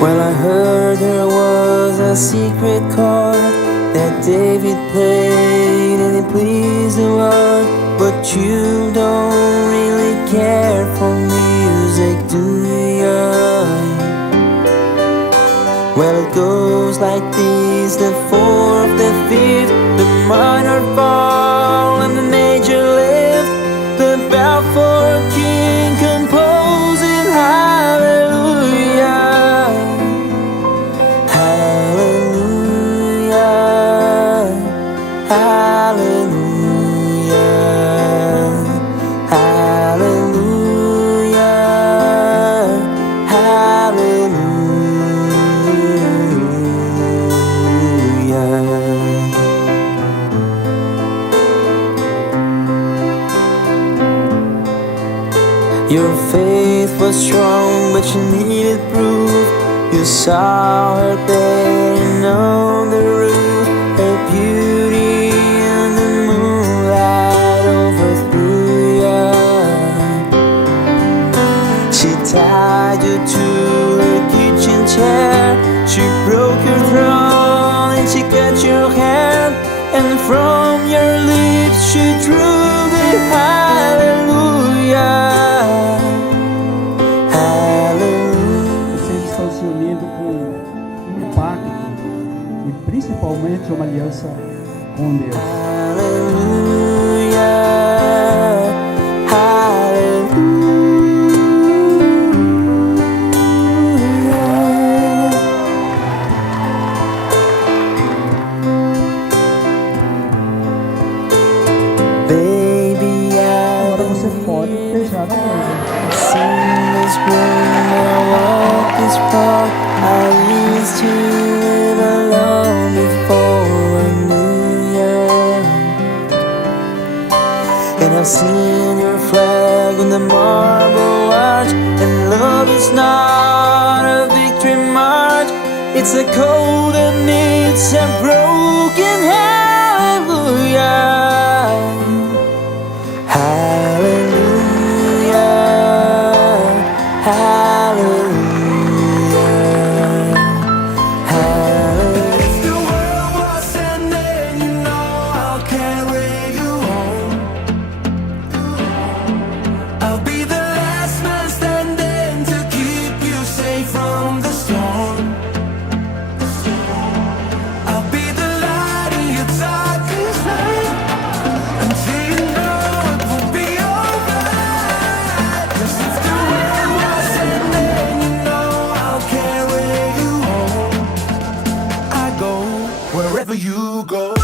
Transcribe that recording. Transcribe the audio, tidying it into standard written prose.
Well, I heard there was a secret chord that David played and it pleased the Lord. But you don't really care for music, do ya? Well, it goes like this: the fourth, the fifth, the minor fall and the major lift, the bell for a king composing hallelujah, hallelujah, hallelujah, hallelujah, hallelujah. Your faith was strong, but you needed proof. You saw her there on the roof, her beauty and the moonlight overthrew ya. She tied you to her kitchen chair, she broke your throne and she cut your hair, and from your lips she drew the hallelujah. Se unindo com um pacto e principalmente uma aliança com Deus. Hallelujah, hallelujah. Baby, Agora você pode beijar a noiva. sing this room, I walk this park. I used to live alone before I knew you, and I've seen your flag on the marble arch. And love is not a victory march, it's a cold and it's a broken hallelujah. Hallelujah, hallelujah, hallelujah. If the world was ending, you know I'll carry you home. I'll be the last man standing to keep you safe from the storm. I'll be the light in your darkest night, until you know it will be alright. 'Cause if the world was ending, you know I'll carry you home. I go wherever you go.